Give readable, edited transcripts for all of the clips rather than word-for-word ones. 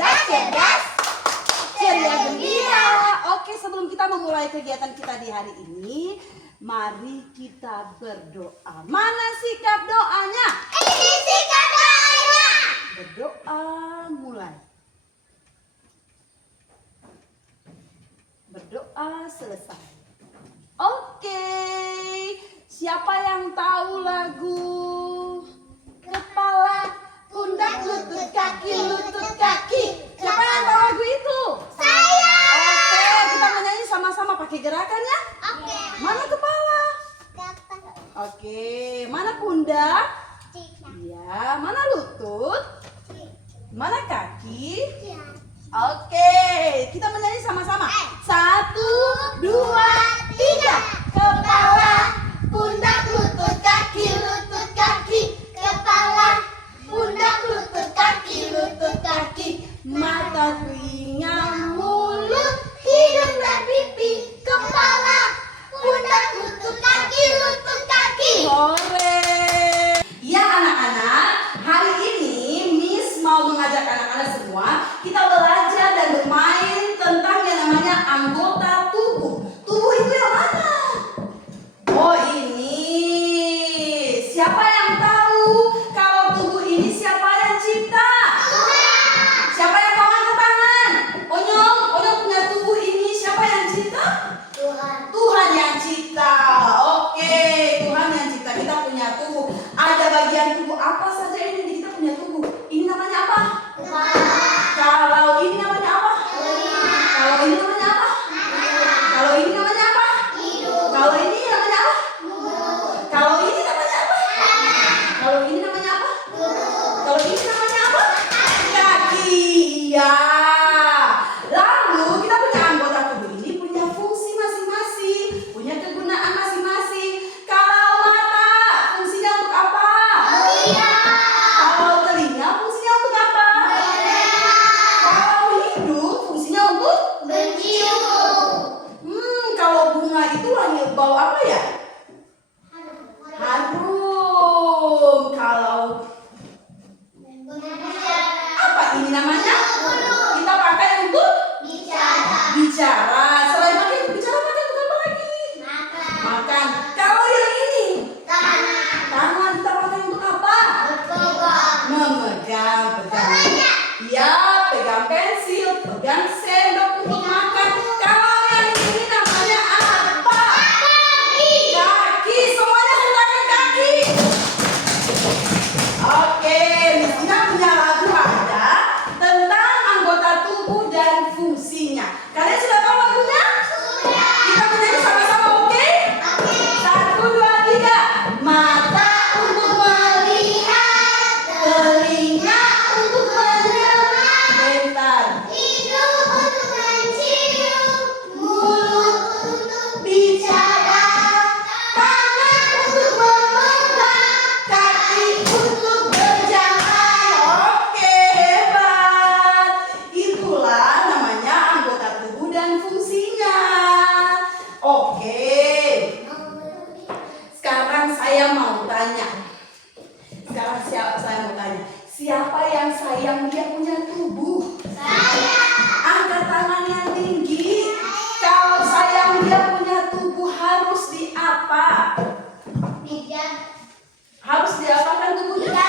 cerdas, ceria gembira. Oke, sebelum kita memulai kegiatan kita di hari ini, mari kita berdoa. Mana sikap doanya? Ini sikap doanya. Berdoa mulai. Berdoa selesai. Oke, siapa yang tahu lagu kepala, pundak, lutut, kaki, lutut, kaki? Siapa yang tahu lagu itu? Saya. Oke, kita menyanyi sama-sama pakai gerakan ya. Oke. Mana kepala? Oke, mana pundak? Iya, mana lutut? Mana kaki? Oke, kita menyanyi sama-sama. 1, 2, 3. Kepala, pundak, lutut, kaki, lutut, kaki. Kepala, pundak, lutut, kaki, lutut, kaki. Mata, telinga, mulut, hidung dan pipi. Kepala, pundak, lutut, kaki, lutut, kaki. Hore! Ya anak-anak, hari ini Miss mau mengajak anak-anak semua kita belajar dan bermain tentang yang namanya anggota tubuh. Tubuh itu yang mana? Oh ini. Siapa yang tahu kalau tubuh ini siapa yang cipta? Siapa yang tahu angkat tangan? Onyong punya tubuh ini siapa yang cipta? Tuhan yang cipta. Oke, Tuhan yang cipta. Kita punya tubuh. Ada bagian tubuh apa saja ini kita punya tubuh? Ini namanya apa? Kalau ini namanya apa? Kalau ini namanya apa? Kalau ini namanya apa? Kalau ini namanya apa? Kalau ini namanya apa? Kalau ini namanya apa? Kalau ini namanya apa? Kaki. Iya. Lalu kita punya anggota tubuh ini punya fungsi masing-masing, punya kegunaan masing-masing. Kalau mata fungsinya untuk apa? Kalau telinga fungsinya untuk apa? Kalau hidung fungsinya untuk? Kalau bunga itu wangi bau apa ya? Harum. Kalau apa ini namanya? Kita pakai untuk bicara. Selain pakai untuk bicara, pakai untuk apa lagi? Makan. Kalau yang ini, tangan kita pakai untuk apa? Memegang, pegang. Ya, pegang pensil, pegang sendok untuk makan. Kalau yang ini namanya apa? Kaki. Semuanya menggunakan kaki. Oke, Miss Ina punya lagu ada tentang anggota tubuh dan fungsinya. Kalian sudah tahu lagunya? Kita menyanyi sama-sama, oke? 1, 2, 3. Mata untuk melihat, telinga untuk mendengar, bentar, mulut untuk bicara, tangan untuk memegang, kaki untuk berjalan. Oke, hebat. Itulah namanya anggota tubuh dan fungsinya. Oke. Sekarang saya mau tanya. Siapa yang sayang dia punya tubuh? Angkat tangan yang tinggi. Kalau sayang dia punya tubuh harus di apa? Harus diapakan tubuhnya?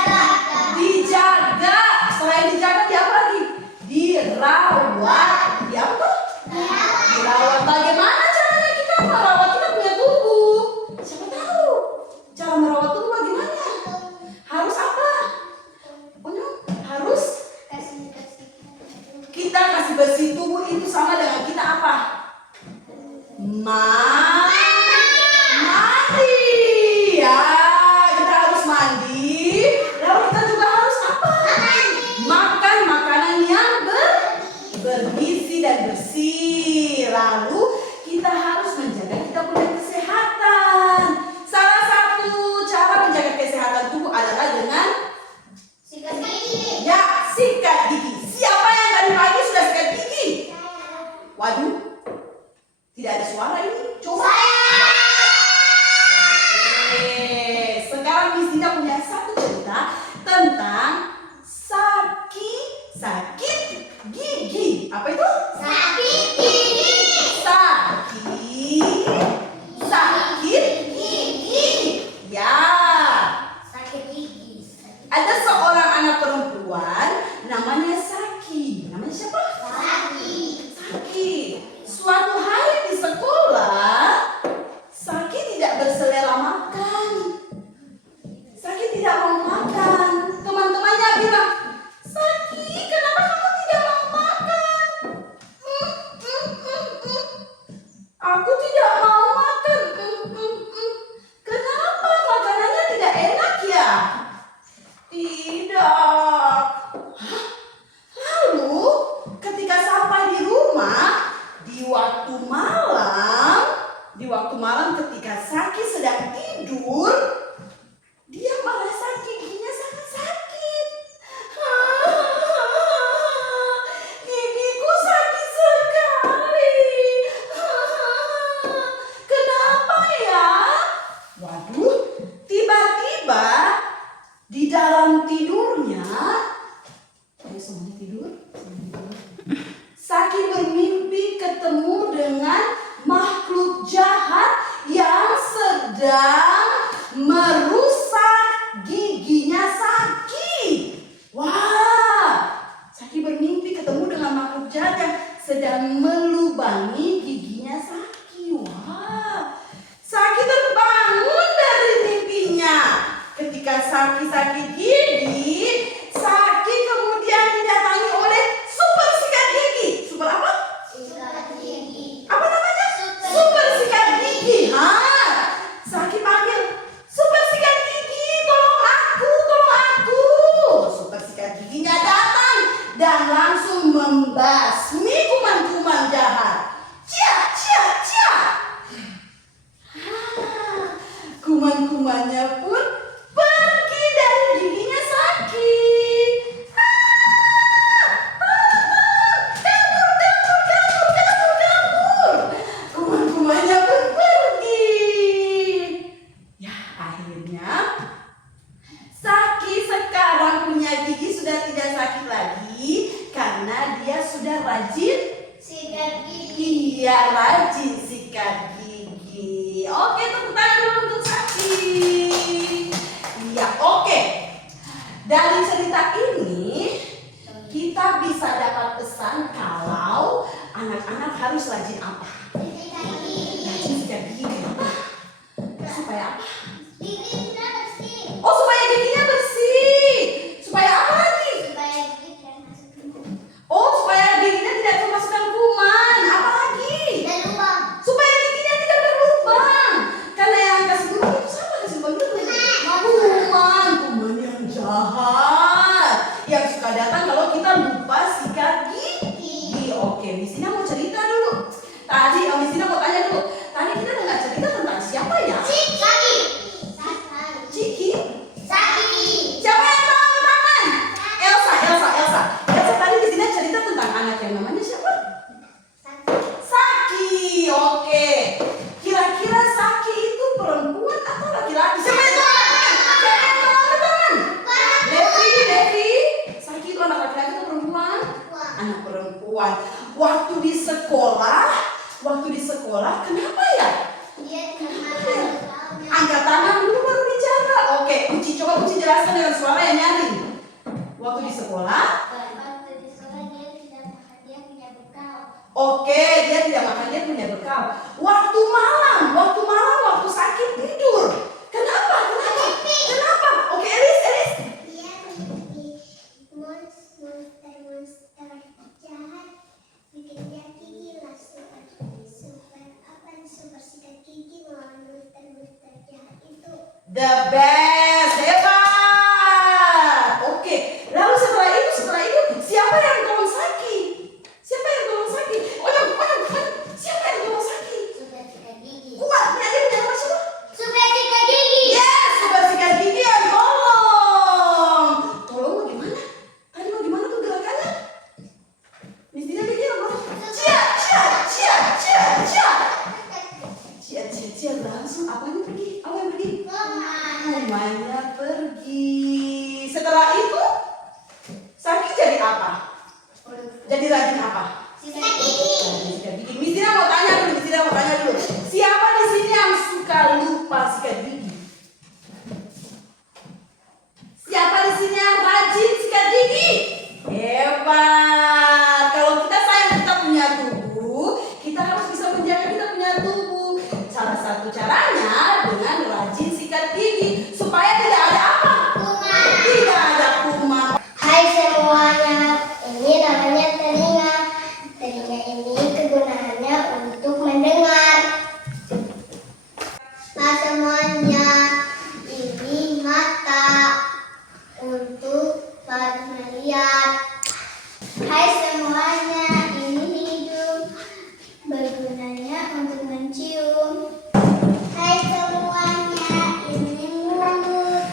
Dijaga. Selain dijaga, di apa lagi? Dirawat. Di apa tuh? Dirawat. Bagaimana caranya kita merawat kita punya tubuh? Siapa tahu? Cara merawat tubuh bagaimana? Harus apa? Harus kita kasih bersih tubuh itu sama dengan kita apa? Mandi. Ya, kita harus mandi. Lalu kita juga harus apa? Makan makanan yang bergizi dan bersih. Lalu kita harus menjaga kita punya kesehatan. Salah satu cara menjaga kesehatan tubuh adalah dengan sikat gigi. Siapa yang tadi pagi sudah sikat gigi? Waduh, tidak ada suara ini. Coba. Sekarang Miss Dinda punya satu cerita tentang sakit tidur. Saki bermimpi ketemu dengan makhluk jahat yang sedang merusak giginya Saki. Wah, Saki bermimpi ketemu dengan makhluk jahat yang sedang melubangi giginya Saki. Wah, Saki terbangun dari mimpinya. Ketika Saki sakit gigi, Saki kemudian didatangi oleh super sikat gigi. Super apa? Sikat gigi. Apa namanya? Super sikat gigi. Saki panggil, super sikat gigi, tolong aku, tolong aku. Super sikat giginya datang dan langsung membasmi kuman-kuman jahat. Cia, cia, cia. Kuman-kumannya pun pergi dari giginya Saki. Kabur. Kuman-kumannya pun pergi. Ya, akhirnya Saki sekarang punya gigi sudah tidak sakit lagi karena dia sudah rajin Sikat gigi. Iya, rajin sikat gigi. Oke, tepuk tangan dulu untuk Saki. Iya, oke. Dari cerita ini kita bisa dapat pesan kalau anak-anak harus rajin apa? Sikat gigi. Rajin sikat gigi. Kenapa? Supaya apa? Gigi sudah bersih. Oh, supaya giginya bersih. Supaya apa lagi? Supaya gigi tidak masuk ke mulut. Oh, supaya giginya tidak kemasukan kuman. Apa lagi? Dan lubang. Supaya giginya tidak berlubang. Karena yang kasih lubang itu sama kasih lubang itu kuman yang jahat yang suka datang kalau kita lupa sikat gigi. Oke, Miss Ina mau cerita dulu. Tadi Miss Ina mau tanya dulu. Tadi kita dengar cerita tentang siapa ya? Saki. Ciki. Saki. Siapa yang tahu tangan? Elsa. Tadi Miss Ina cerita tentang anak yang namanya siapa? Saki. Oke. Kira-kira Saki itu perempuan atau laki-laki? Siapa yang tahu tangan? Siapa yang tahu tangan? Devi. Saki itu anak laki-laki atau perempuan? Anak perempuan. Waktu di sekolah, kenapa ya? Dia tidak makan. Angkat tangan dulu baru bicara. Oke, coba Uci jelaskan dengan suara yang nyaring. Waktu di sekolah, Waktu di sekolah dia tidak makan, dia punya bekal. oke, dia tidak makan, dia punya bekal. Waktu malam, waktu sakit tidur. Kenapa? Oke, Elis. Dia mimpi monster jahat bikin dia gigi lah super sikat gigi melawan monster jahat itu. The best, hebat. Oke, lalu setelah itu siapa yang tolong Saki? Onyok. Siapa yang tolong Saki? Super sikat gigi. Kuat, dia punya nama siapa? Super sikat gigi. Yes, super sikat gigi yang tolong. Tolong bagaimana? Tadi bagaimana tuh gerakannya? Miss Dina bikin apa? Cia. Langsung apanya pergi? Apa yang pergi? Kumannya pergi. Setelah itu, Saki jadi apa? Jadi rajin apa? Sikat gigi. Rajin sikat gigi. Miss Dina mau tanya dulu. Siapa di sini yang suka lupa sikat gigi? Siapa di sini yang rajin sikat gigi? Hebat. Kalau kita sayang kita punya tubuh, kita harus bisa menjaga kita punya tubuh. Salah satu caranya dengan rajin sikat gigi supaya tidak ada apa? Kuman. Tidak ada kuman. Hai semuanya, ini namanya telinga. Telinga ini kegunaannya untuk mendengar. Nah semuanya, ini mata untuk melihat. Hai semuanya, ini hidung bergunanya untuk mencium. Hai semuanya, ini mulut.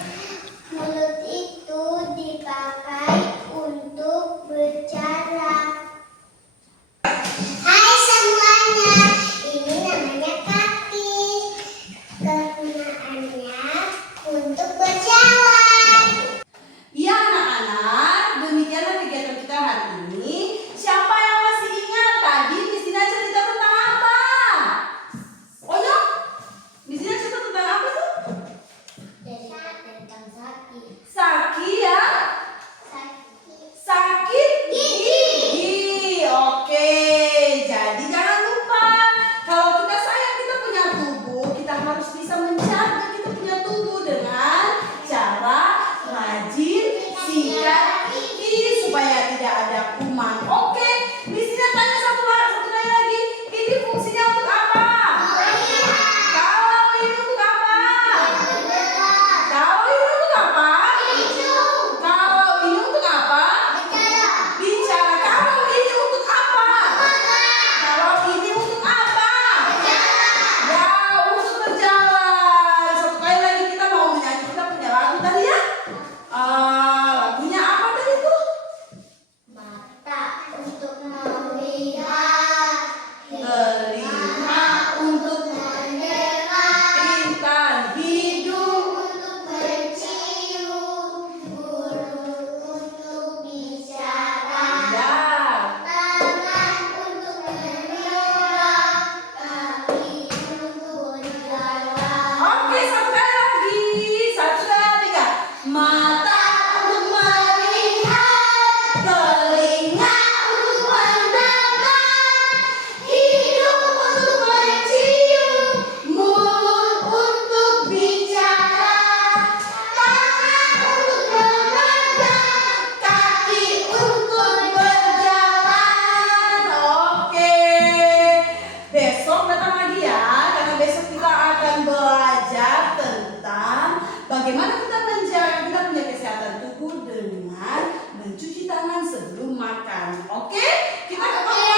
Mulut itu dipakai untuk berbicara. Hai semuanya, ini namanya kaki. Kegunaannya untuk berjalan. Ya anak-anak, demikianlah kegiatan kita hari sebelum makan. Oke? Kita Oke.